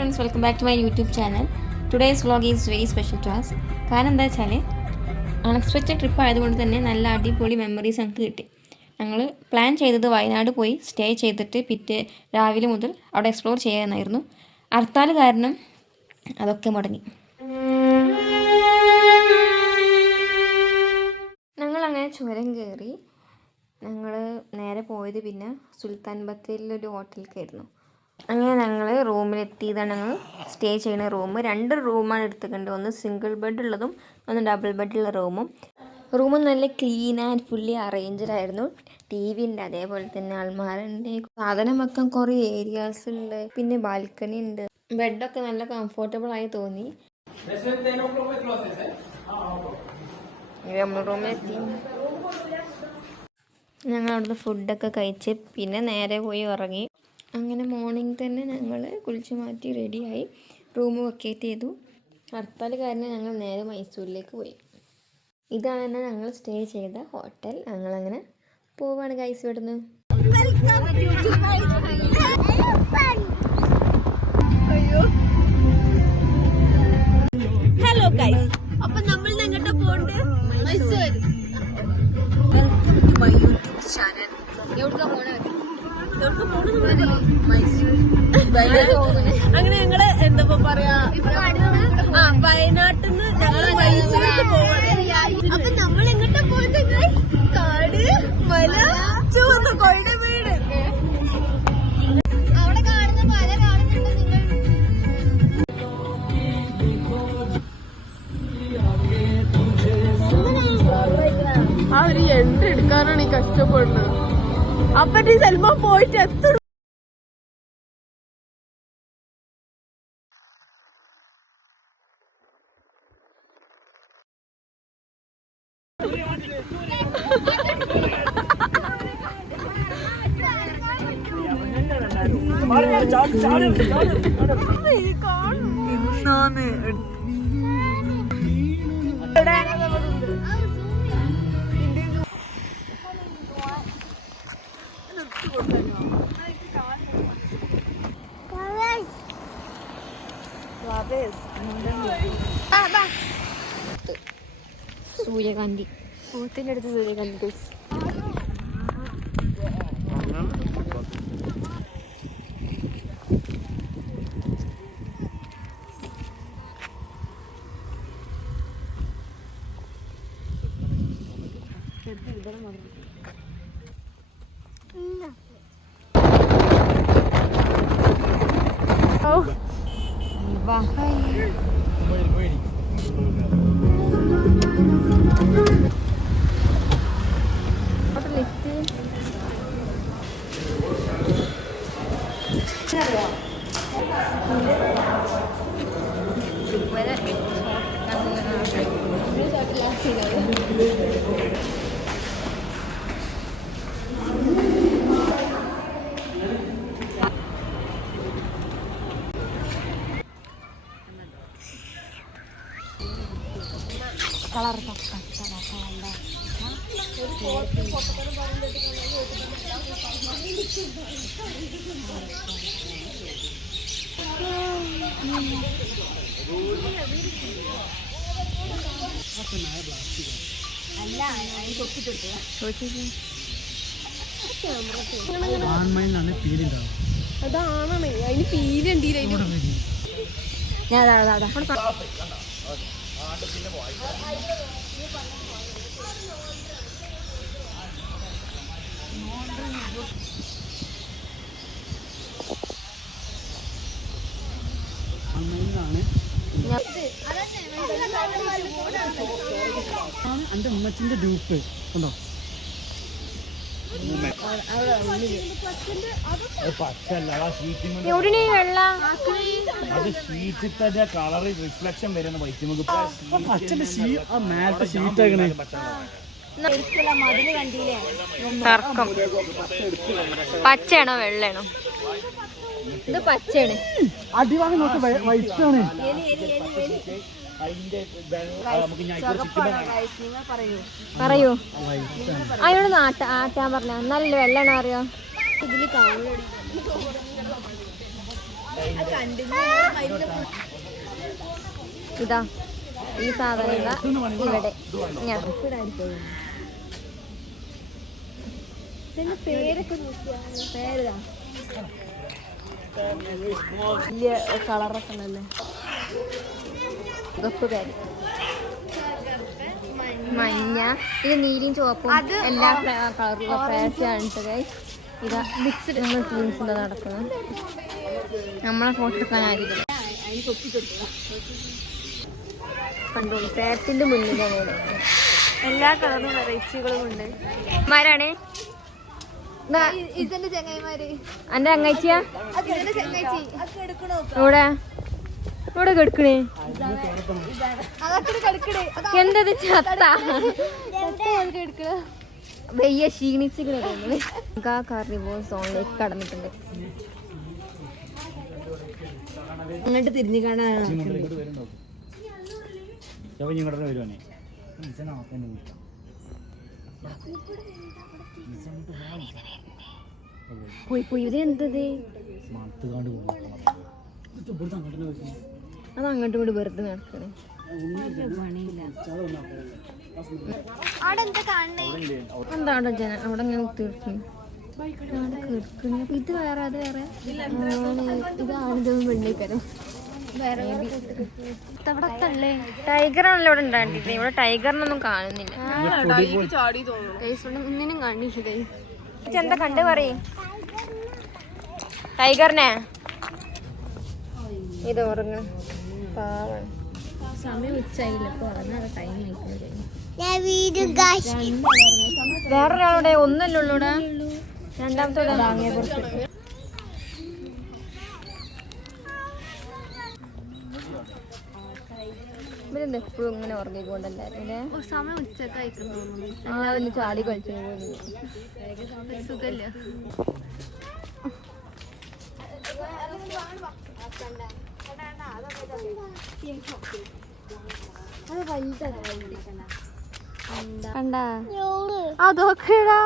friends, welcome back to my YouTube channel. Today's vlog is very special to us. കാരണം എന്താ വെച്ചാൽ unexpected trip ആയതുകൊണ്ട് തന്നെ നല്ല അടിപൊളി മെമ്മറീസ് നമുക്ക് കിട്ടി. ഞങ്ങൾ പ്ലാൻ ചെയ്തത് വയനാട് പോയി സ്റ്റേ ചെയ്തിട്ട് പിറ്റേ രാവിലെ മുതൽ അവിടെ എക്സ്പ്ലോർ ചെയ്യാനായിരുന്നു. ഹർത്താൽ കാരണം അതൊക്കെ മുടങ്ങി. ഞങ്ങളങ്ങനെ ചുരം കയറി. ഞങ്ങൾ നേരെ പോയത് പിന്നെ സുൽത്താൻ ബത്തേരിയിലൊരു ഹോട്ടലിലേക്കായിരുന്നു. അങ്ങനെ ഞങ്ങൾ റൂമിലെത്തി. ഇതാണ് ഞങ്ങൾ സ്റ്റേ ചെയ്യുന്ന റൂം. 2 റൂമാണ് എടുത്തിട്ടുണ്ട്. ഒന്ന് സിംഗിൾ ബെഡ് ഉള്ളതും ഒന്ന് ഡബിൾ ബെഡുള്ള റൂമും. റൂം നല്ല ക്ലീൻ ആൻഡ് ഫുള്ളി അറേഞ്ച്ഡ് ആയിരുന്നു. TV ഉണ്ട്, അതേപോലെ തന്നെ അൾമാരുണ്ട്, സാധനം വെക്കാൻ കുറേ ഏരിയാസ് ഉണ്ട്, പിന്നെ ബാൽക്കണി ഉണ്ട്. ബെഡൊക്കെ നല്ല കംഫർട്ടബിൾ ആയി തോന്നി. നമ്മൾ റൂമിലെത്തി. ഞങ്ങൾ അവിടുന്ന് ഫുഡൊക്കെ കഴിച്ച് പിന്നെ നേരെ പോയി ഉറങ്ങി. അങ്ങനെ മോർണിംഗ് തന്നെ ഞങ്ങൾ കുളിച്ച് മാറ്റി റെഡിയായി റൂം വെക്കേറ്റ് ചെയ്തു. ഹർത്താൽ കാരണം ഞങ്ങൾ നേരെ മൈസൂരിലേക്ക് പോയി. ഇതാണ് ഞങ്ങൾ സ്റ്റേ ചെയ്ത ഹോട്ടൽ. ഞങ്ങളങ്ങനെ പോവാണ് ഗൈസ് ഇവിടുന്ന്. ഹലോ ഗൈസ്, അപ്പൊ നമ്മൾ എങ്ങോട്ടാ പോണ്ട്? മൈസൂർ. My YouTube channel. എവിടുക്കാ പോണേ? അങ്ങനെ ഞങ്ങള് എന്താ പറയാ, വയനാട്ടിൽ നിന്ന് ഞങ്ങൾ മൈസൂരിലേക്ക് പോവാണ്. അപ്പൊ നമ്മൾ എങ്ങോട്ടാ പോകുന്നത്? കാട്, മല, ചുവന്ന കൊഴുടെ വീട്. അവിടെ കാണുന്ന മല കാണുന്നുണ്ട് നിങ്ങൾ? ആ ഒരു എൻട്രി എടുക്കാനാണ് ഈ കഷ്ടപ്പെടുന്നത്. അപ്പൊ സൽമ പോയിട്ട് എത്തും. സൂര്യകാന്തി പൂത്തിന്റെ അടുത്ത് സൂര്യകാന്തി ഗൈസ്. കളർ അതാണ് അതിന് പീലുണ്ട്. ഞാൻ എന്റെ ഉമ്മച്ചിന്റെ ഡ്യൂപ്പ് ഉണ്ടോ? കളറ് റിഫ്ലക്ഷൻ വരുന്ന തർക്കം പച്ചയാണോ വെള്ളയാണോ? ഇത് പച്ചയാണ്. അടിവാങ്ങി നോക്ക്, വൈറ്റാണ്. പറയൂ. അതിനോട് ആറ്റാൻ പറഞ്ഞ എന്നാലല്ലേ വെള്ളാണോ അറിയോ? ഇതില് കാണും. ഇതാ ഈ സാധനം ഇതാ ഇവിടെ ഞാൻ പേരൊക്കെ പേരാ വലിയ കളറൊക്കെ ഉണ്ടല്ലേ. ഗപ്പ് പേര് മഞ്ഞ, ഇത് നീലയും ചുവപ്പും എല്ലാ കളറുള്ള പേഴ്സാണ് ഗൈസ്. ഇതാ മിക്സ്ഡ് നമ്മൾ ടീംസിൻ്റെ നടക്കുന്നത്. നമ്മളെ ഫോട്ടോ എടുക്കാനായിരിക്കും കണ്ടോളൂ. പേരത്തിൻ്റെ മുന്നിലാണ് എല്ലാ കളറും വെറൈറ്റികളും ഉണ്ട്. മാരാണേ ഇതിന്റെ ചങ്ങായിമാര് എൻ്റെ അങ്ങാച്ചിയാ ഇതിന്റെ ചങ്ങാച്ചി ഇവിടെ ഇവിടെ കെടുക്കണേ അതൊക്കെ കിടക്കണേ എന്തത് ചത്ത എടുക്കണ വെയ്യ ക്ഷീണിച്ച് കിടക്കുന്നത്. ആ കാർണിവോൾ സോണിലേക്ക് കടന്നിട്ടുണ്ട്. അങ്ങോട്ട് തിരിഞ്ഞു കാണാൻ വരുവാനേ പോയി ഇത് എന്തത് അത് അങ്ങോട്ടും ഇങ്ങോട്ട് വെറുതെ നടക്കണേ. അവിടെ എന്താ കാണണേ? എന്താണ് ജന അവിടെ ഞാൻ തീർക്കും കേൾക്കണേ. അപ്പൊ ഇത് വേറെ അത് വേറെ ഇത് ആണിതൊന്നും വെള്ളിക്കരം ടൈഗറാണല്ലോ ഇവിടെ ഉണ്ടായിട്ടില്ല. ഇവിടെ ടൈഗറിനൊന്നും കാണുന്നില്ല. ഒന്നിനും കാണില്ലേ. എന്താ കണ്ടു പറയും ടൈഗറിനെ. ഇത് ഉറങ്ങ പാവാണ്. സമയം ഉച്ചയില്ല. ടൈം വേറൊരാളുടെ ഒന്നല്ലേ ഉള്ളൂടെ. രണ്ടാമത്തെ വാങ്ങിയ പുറത്ത് ഇവരെന്താ എപ്പോഴും ഇങ്ങനെ ഉറങ്ങിക്കൊണ്ടല്ലായിരുന്നു. സമയം ഉച്ചക്കായിരിക്കും തോന്നുന്നു. അതിന് ചാടി കളിച്ചു പോയി. സുഖല്ല. കണ്ടാ അതൊക്കെടാ.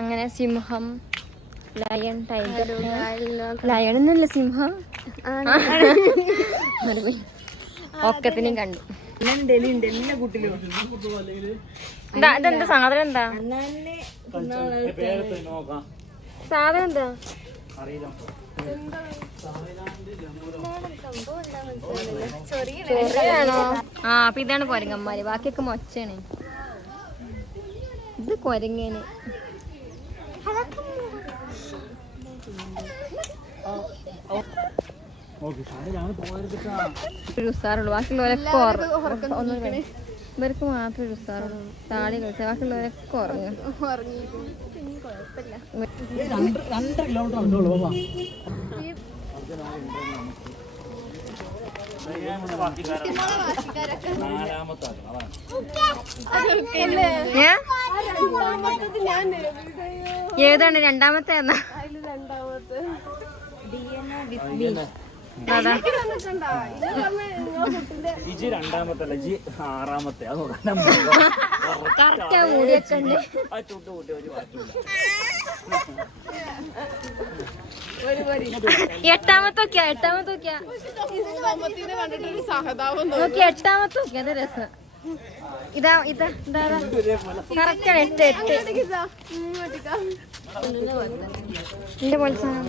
അങ്ങനെ സിംഹം, ലയൺ, ടൈഗർ, ലയൺ എന്നല്ല സിംഹം ഒക്കത്തിനും കണ്ടു. ഇതെന്താ സാധനം? എന്താ സാധനം? എന്താ ചെറിയാണോ? ആ അപ്പൊ ഇതാണ് കൊരങ്ങന്മാര്. ബാക്കിയൊക്കെ മൊച്ചാണ്. ഇത് കൊരങ്ങേന്. ഒരു ഉസാറുള്ളൂ. ബാക്കിയുള്ളവരൊക്കെ ഇവർക്ക് മാത്രമേ ഒരു ഉസാറുള്ളൂ. താടി കളിച്ച ബാക്കിയുള്ളവരൊക്കെ ഉറങ്ങും. 2 കിലോമീറ്റർ ഉണ്ടോളൂ. ഏതാണ് രണ്ടാമത്തെ? എന്നാ ഇജി രണ്ടാമത്തെ ജി 6ാമത്തെ. കറക്റ്റാ മൂടിയൊക്കെ ഉണ്ട്. എട്ടാമത്തെ നോക്കിയാ അത് രസം. ഇതാ കറക്റ്റാണ്. 8 എന്റെ പോലെ സാധനം.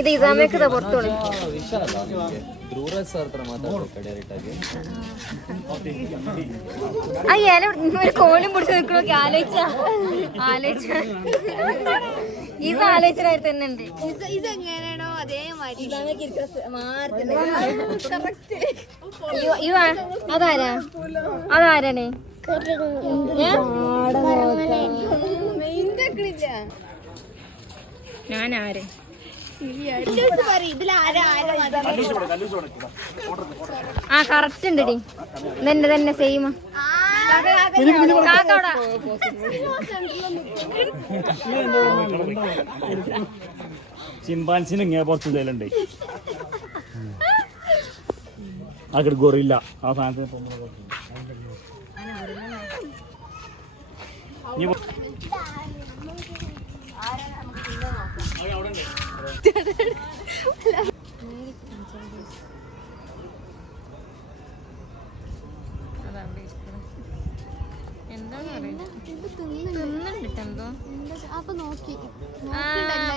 ಇದು ಇಸಾಮೇಕದ ಬರ್ತೋಳಿ അയ്യാല ഒരു കോലും പിടിച്ച് നിൽക്കണോക്കെ ആലോചിച്ച ഇത് ആലോചിച്ചായിരുന്നു തന്നെ ഉണ്ട്. ഇതെങ്ങനെയാണോ അതേമാതിരി അതാരാണ്? ഞാനാര്? ആ കറക്റ്റ് ഉണ്ടടി. ഇതെന്നെ തന്നെ സെയിം. ചിമ്പാൻസിന് ഇങ്ങനെ കുറച്ച് ഇതേലുണ്ട്. ഗൊറില്ല ആ സാധനത്തിന് എന്താണ് തിന്നുന്നുണ്ട് എന്തോ അപ്പൊ നോക്കി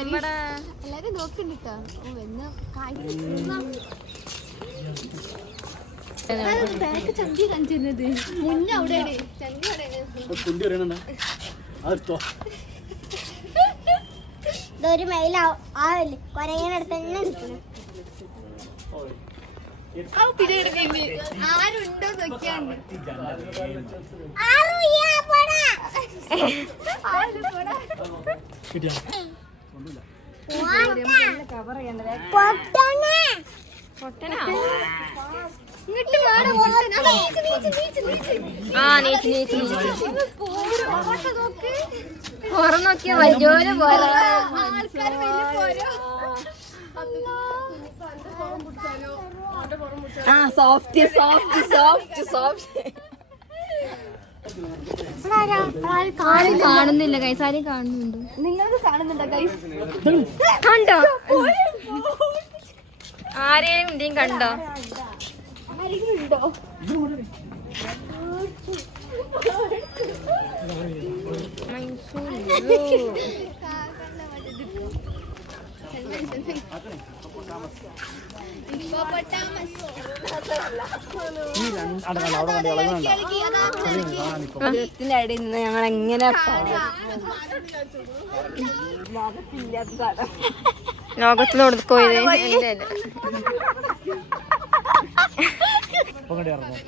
എല്ലാരും നോക്കണ്ടിട്ടോ ചന്തി കാണിച്ചിരുന്നത് മുന്നേ അവിടെയാണ് ചന്തി അവിടെയാണ് ഇതൊരു മെയിലാവും കൊരങ്ങനടുത്ത് തന്നെ എടുക്കണം ആരുണ്ടോ നോക്കിയാണ്ട് പുറം നോക്കിയാ വലിയോരെ പോലെ സോഫ്റ്റ് സോഫ്റ്റ് സോഫ്റ്റ് സോഫ്റ്റ് കാണുന്നില്ല ഗൈസ്, ആരെയും കാണുന്നുണ്ട്? നിങ്ങൾക്ക് കാണുന്നുണ്ടോ ഗൈസ്? കണ്ടോ? ആരെയും എന്തെങ്കിലും കണ്ടോ? ത്തിന്റെ ഇടയിൽ നിന്ന് ഞങ്ങൾ എങ്ങനെ ലോകത്തിന് കൊടുക്കോയത്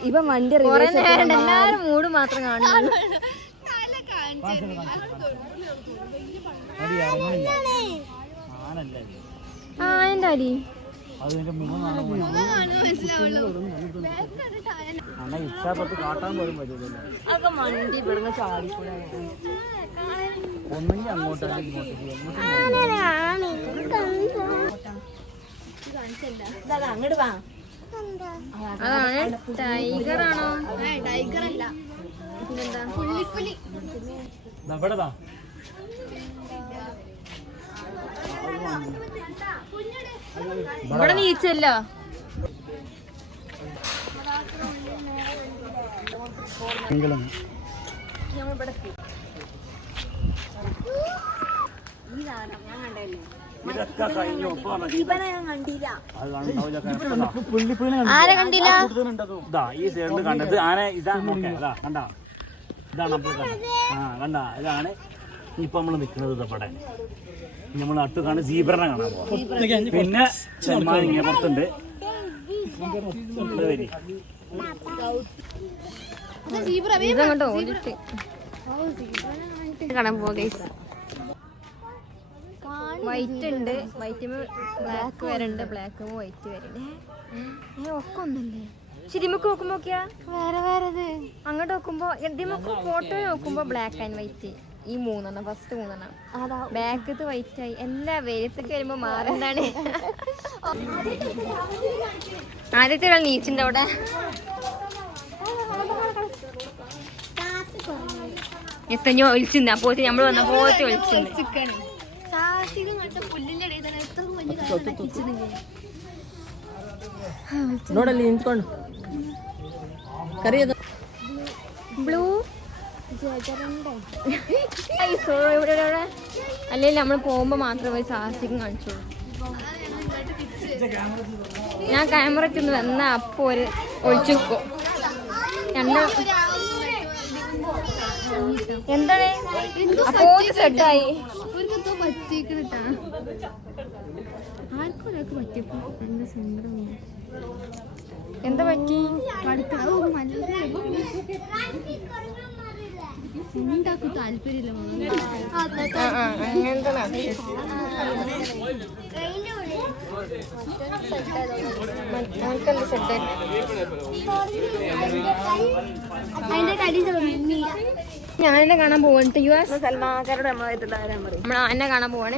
ഇപ്പൊ വണ്ടി കുറെ നേരം എല്ലാരും മൂട് മാത്രം കാണുന്നു. ആ എന്റെ അടി കാട്ടാൻ പോലും പറ്റില്ല. അതൊക്കെ വണ്ടി ഇവിടുന്ന് ചാടിക്കൂടെ ഒന്നെങ്കിൽ അങ്ങോട്ട് അല്ലെങ്കിൽ അങ്ങോട്ട് വാ. അതാണ് ടൈഗറാണോ? ടൈഗർ അല്ല, പിന്നെന്താ പുള്ളിപ്പുലി. ഇവിടെതാ ഇവിടെ നീച്ചല്ലോ. ഇതൊക്കെ കഴിഞ്ഞു. ഇവനെ ഞാൻ കണ്ടില്ല. ആരെ കണ്ടില്ല? ഇതാ ഈ സൈഡിൽ കണ്ടത് ആന. ഇതാ ഇതാ കണ്ടാ, ഇതാണ് നമ്മൾ കണ്ടത്. ആ കണ്ട, ഇതാണ് ഇപ്പൊ നമ്മള് നിക്കുന്നത്. ഇതവിടെ നമ്മൾ അടുത്ത് കാണും സീബ്രനെ കാണാൻ പോവാം. പിന്നെ ചെമ്മാനിങ്ങ പുറത്തുണ്ട്. ഇതങ്ങോട്ട് ഓടിട്ട് കാണാൻ പോവാ ഗൈസ്. വൈറ്റ് ഉണ്ട്, വൈറ്റ് ബ്ലാക്ക് വരണ്ട്, ബ്ലാക്ക് വൈറ്റ് വരണ്ടേ. ഒക്കെ ഒന്നല്ലേ? ശരി നമുക്ക് നോക്കുമ്പോ നോക്കിയാ വേറെ വേറെ അങ്ങോട്ട് നോക്കുമ്പോ നമുക്ക് ഫോട്ടോ നോക്കുമ്പോ ബ്ലാക്ക് ആൻഡ് വൈറ്റ്. ഈ മൂന്നെണ്ണം, ഫസ്റ്റ് മൂന്നെണ്ണം ബാക്കത്ത് വൈറ്റ് ആയി. എല്ലാ വെയിലത്തൊക്കെ വരുമ്പോ മാറണ്ടാണ്. ആദ്യത്തെ ഒരാൾ നീച്ചുണ്ട് അവിടെ. എത്തഞ്ഞോ ഒളിച്ചിന്ന്. അപ്പോഴത്തെ നമ്മള് വന്ന പോലത്തെ ഒളിച്ചിന്ന്. ನೋಡಲ್ಲಿ ನಿಂತ್ಕೊಂಡು ಕರಿಯೋದು ബ്ലൂ അല്ലെങ്കിൽ നമ്മൾ പോകുമ്പോ മാത്രമേ സാഹസികം കാണിച്ചോളൂ. ഞാൻ ക്യാമറയ്ക്ക് ഒന്ന് വന്ന അപ്പൊ ഒരു ഒളിച്ചു വെക്കും. എന്താണ് അപ്പോ സെറ്റായി. എന്താ പറ്റി? താല്പര്യമില്ല. ഞാനെന്നെ കാണാൻ പോവാണ്. യുഎസ് സൽമാക്കാരോട് നമ്മൾ ആനെ കാണാൻ പോവാണ്.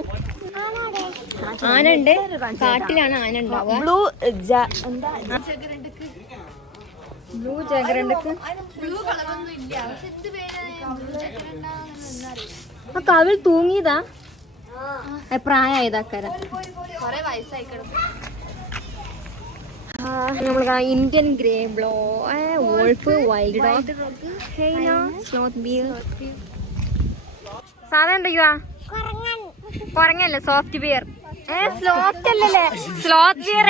ആന ഉണ്ട്, കാട്ടിലാണ് ആന ഉണ്ടാവുക. ബ്ലൂ ജാഗ്രണ്ടക്ക് ബ്ലൂ കളറൊന്നും ഇല്ല. പക്ഷെ എന്ത് പേരാണ് ബ്ലൂ ആ കവിൾ തൂങ്ങിയതാ പ്രായമായതാക്കാര കൊറേ വയസ്സായിക്കണം. നമ്മൾ ഇന്ത്യൻ ഗ്രേ ബ്ലോ wolf wild dog sloth bear സാധനം എന്തൊക്കെയാ കുറങ്ങല്ലേ സോഫ്റ്റ് ബിയർ സ്ലോത്ത് അല്ലല്ലേ സ്ലോത്ത് ബിയർ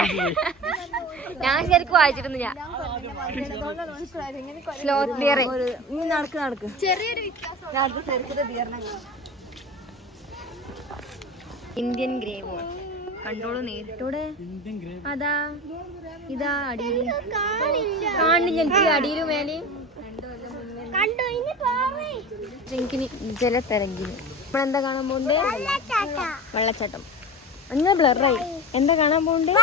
ഞാൻ ശരിക്കും വായിച്ചിരുന്നില്ല സ്ലോത്ത് ബിയർ നടക്ക് ചെറിയൊരു വ്യത്യാസം. ഇന്ത്യൻ ഗ്രേ ബോൾ കണ്ടോളൂ നേരിട്ടൂടെ അതാ ഇതാ അടിയിൽ കാണില്ല എനിക്ക് അടിയിലും മേലെയും ഡ്രിങ്കിന് ജലതരംഗിന് നമ്മളെന്താ കാണാൻ പോണ്ടേ വെള്ളച്ചാട്ടം അങ്ങനെ ബ്ലറായി എന്താ കാണാൻ പോണ്ടേ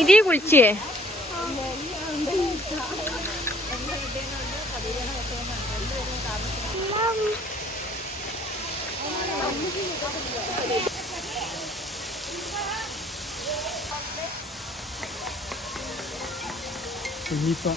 ഇതേ കുളിച്ചേ ഇനിയിപ്പോ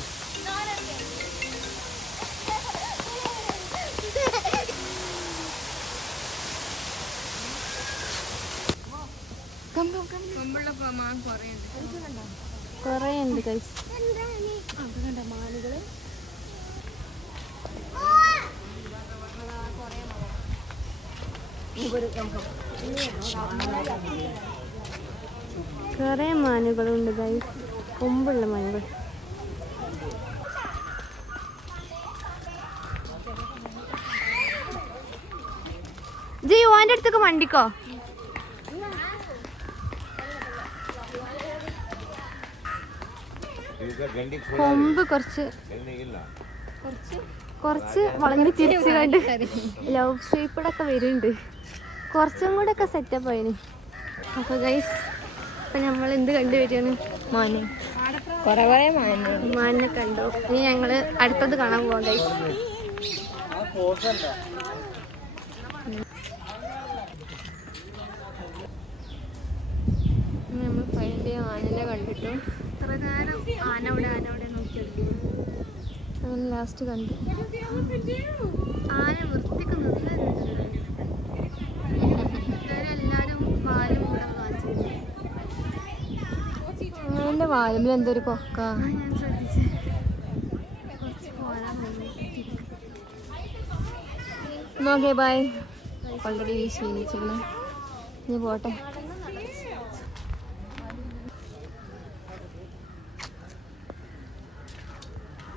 കൊറേ ഉണ്ട് കഴിച്ചു കൊറേ മാനുകളുണ്ട് ഗൈസ് കൊമ്പുള്ള മാനുകൾ ജയ് ഓന്റെ അടുത്തൊക്കെ വണ്ടിക്കോ കൊമ്പ് കുറച്ച് വളഞ്ഞ് തിരിച്ചു കണ്ട് ലവ് ഷേപ്പിടൊക്കെ വരുന്നുണ്ട് കുറച്ചും കൂടെ ഒക്കെ സെറ്റപ്പ് ആയിന് അപ്പൊ ഗൈസ് ഇപ്പൊ നമ്മൾ എന്ത് കണ്ടുവരികയാണ് മാന് കൊറേ മാനിനെ കണ്ടു ഇനി ഞങ്ങള് അടുത്തത് കാണാൻ പോവാം ഗൈസ് നമ്മൾ ഫൈനലി ആനനെ കണ്ടിട്ടു ഇത്ര നേരം ആന അവിടെ നോക്കിയെടുക്കും അങ്ങനെ ലാസ്റ്റ് കണ്ടു ആന വൃത്തിക്ക് എല്ലാരും വാലും കൂടെ കാണിച്ചു ആനന്റെ വാലുമ്പിൽ എന്തൊരു കൊക്ക ഓക്കെ ബൈ ഓൾറെഡി ക്ഷീണിച്ചിരുന്നു ഇനി പോട്ടെ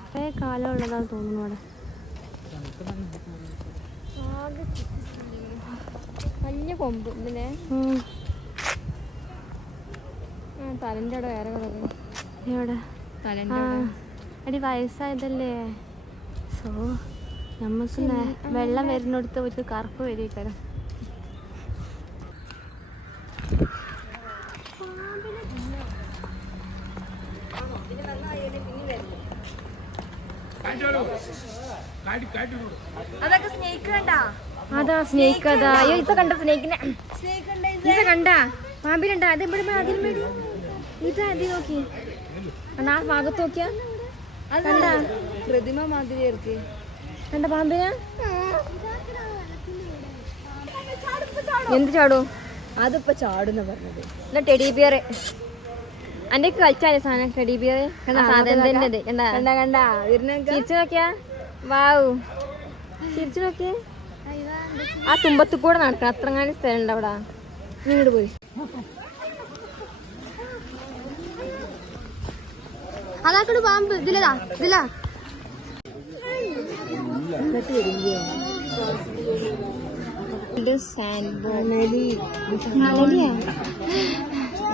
കുറേ കാലം ഉള്ളതാന്ന് തോന്നുന്നു അവിടെ വലിയ കൊമ്പ് ഇതിലെ തലൻ്റെ അവിടെ വേറെ കിടക്കും എവിടെ തലൻ്റെ അടി വയസ്സായതല്ലേ സോ നമുക്ക് വെള്ളം വരുന്നിടത്ത് ഒരു കറുപ്പ് വരികരം അതൊക്കെ സ്നേക്ക് കണ്ടാ അതാ സ്നേക്ക് അതാ അയ്യോ ഇപ്പൊ കണ്ട സ്നേക്കിനെ ഇത് കണ്ട പാമ്പിനുണ്ടാ അത് ഇവിടെ അതിൽ മേടി ഇത് അതി നോക്കി ആ ഭാഗത്ത് നോക്കിയാ കണ്ട പ്രതിമ മാതിരി ഇருக்கு കണ്ട പാമ്പിനെ എന്ത് ചാടൂ അതിപ്പോ ചാടുന്ന പറഞ്ഞത് എന്നാ ടെഡി ബിയർ എന്റെ കളിച്ചാലേ സാധനം ടെഡി ബിയർ സാധനം എന്താ കണ്ട ചിരിച്ചു നോക്കിയാ വാവു ചിരിച്ചു നോക്കിയേ ആ തുമ്പത്ത് കൂടെ നടക്കണം അത്രങ്ങാനും സ്ഥലം ഉണ്ട് അവിടെ ഇങ്ങോട്ട് പോയി അതാക്കട് പാമ്പ് ഇതിലാ ഇത് സാൻഡ് നലിയാ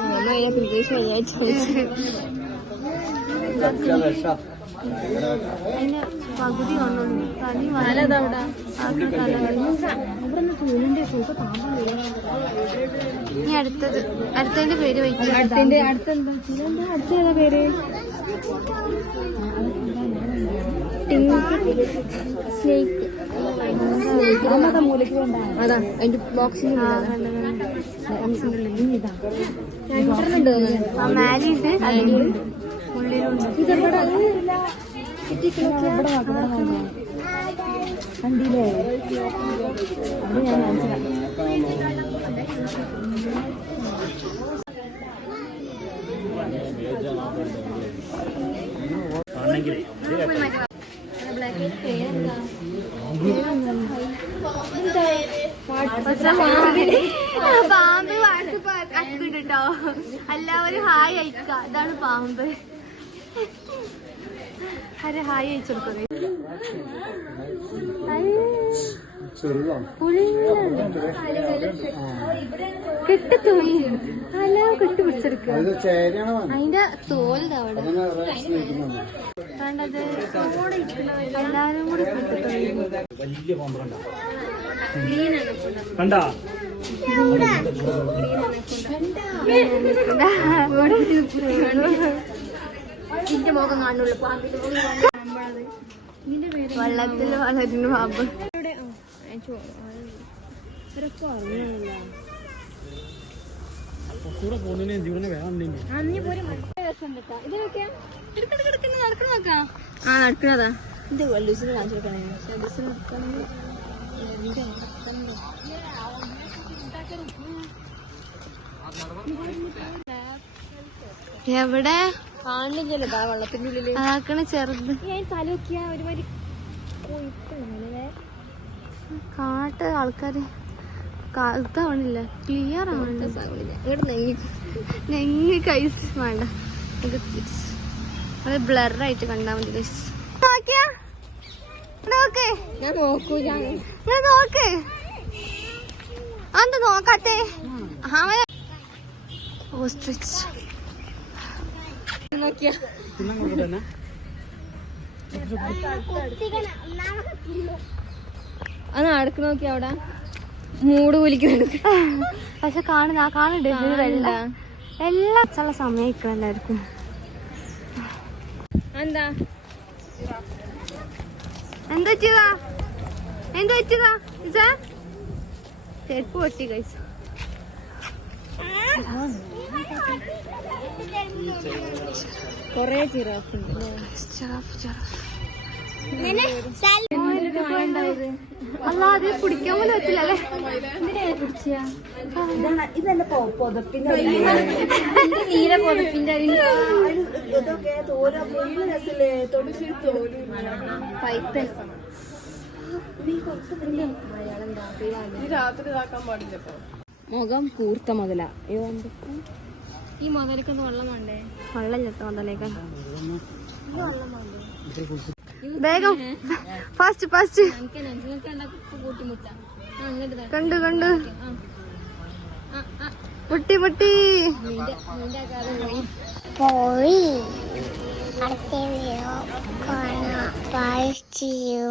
അമ്മ അതിനകത്ത് ഇംഗ്ലീഷ് അതിന് പകുതി കൊണ്ടുണ്ട് തനി വലതവിടെ ഇനി അടുത്തതിന്റെ പേര് വയ്ക്കും അടുത്തേതാ പേര് സ്നേക്ക് അതാ അതിന്റെ ബോക്സിന് മേലുണ്ട് അതിലുണ്ട് ഉള്ളിലുണ്ട്. കണ്ടില്ലേ അത് ഞാൻ മനസ്സിലാക്കി. ആണെങ്കിൽ പാമ്പ് വാട്സപ്പ് അയക്കുന്നുണ്ട് കേട്ടോ. എല്ലാവരും ഹായ് അയക്ക. ഇതാണ് പാമ്പ്. ആരെ ഹായ് അയച്ചു കൊടുക്കുന്നത്? കെട്ട് തോന്നി അല്ല കെട്ട് പിടിച്ചെടുക്കുക. അതിന്റെ തോല് തവണ കണ്ടത് എല്ലാരും കൂടി വലിയ പാമ്പ് കണ്ടാ ഇതിന്റെ മുഖം കാണുള്ളൂ. വെള്ളത്തിൽ വളരുന്ന പാമ്പ്. കൂടെ പോകുന്നതിന് ജീവനെ വേണം. ആ നടക്കുന്നതാ. ഇത് ലൂസിന് കാണിച്ചു കൊടുക്കണേ. എവിടെ കാണുന്നില്ലല്ലോ വെള്ളത്തിന്റെ ഉള്ളില്. അതാക്കണ ചെറുത് തലൊക്കിയാ ഒരുമാതിരി കാട്ട് ആൾക്കാര് ഇതാവണില്ല. ക്ലിയർ ആവണില്ല. നെങ്ങി കൈസ് വേണ്ട. അത് ബ്ലറായിട്ട് കണ്ടാ മതി കൈസ്. നോക്കിയാ നോക്ക്. ഞാൻ നോക്കൂല. ഞാൻ നോക്ക്. എന്താ നോക്കട്ടെ. ഓസ്ട്രിച്ച് നോക്കിയാ അത് നടക്കണ നോക്കി അവിടെ മൂട് കുലിക്കുന്നുണ്ട്. പക്ഷെ കാണുന്നുണ്ട് വെള്ള എല്ലാം ചില സമയം എല്ലാവർക്കും. എന്താ എന്താ പറ്റിയതാ ഇതാ ചെരുപ്പ് പൊട്ടി കഴിച്ചു. കൊറേ ജിറാഫ് ഉണ്ട്. അല്ല അത് കുടിക്കാൻ പോലും പറ്റില്ലല്ലേ. ഇതല്ല പുതപ്പിന്റെ നീല പുതപ്പിന്റെ ഇതൊക്കെ തോല രസല്ലേ പൈത്തൻ മുഖം കൂർത്ത മുതല. ഈ മുതലേക്ക് വെള്ളം വേണ്ടേ? വെള്ളം ചെത്ത മുതലേക്ക. വേഗം ഫാസ്റ്റ് ഫാസ്റ്റ്. കണ്ടു മുട്ടി പോയി. അടുത്ത വീഡിയോ കാണാം. ബൈ. See you.